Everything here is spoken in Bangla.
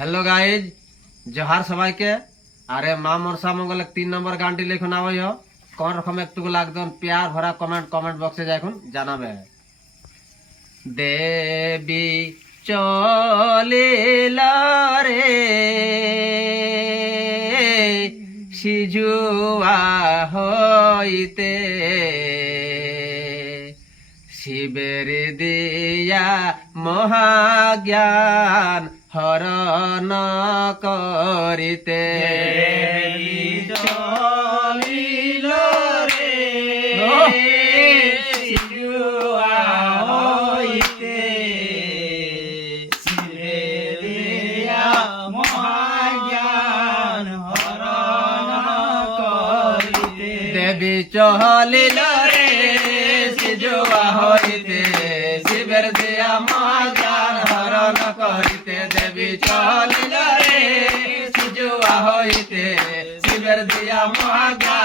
হ্যালো গাইজ, জোহার সবাইকে। আরে মা মনসা মঙ্গলের 3 নম্বর গানটি লিখুন আওয়াই কোন রকম একটু লাগতো প্যার ভরা কমেন্ট বক্সে যাই জানাবে। দেবী চলিল রে সিজুয়া হইতে, শিবের দিয়া মহাজ্ঞান হরণ করিতে। চলিল রে সিজুয়া হইতে, শিবের দিয়া মহাজ্ঞান হরণ করিতে। দেবী চলিল রে সিজুয়া হইতে, শিবের দিয়া মহাজ্ঞান হরণ করিতে। দেবী চলিল রে সিজুয়া হইতে, শিবের দিয়া মহাজ্ঞান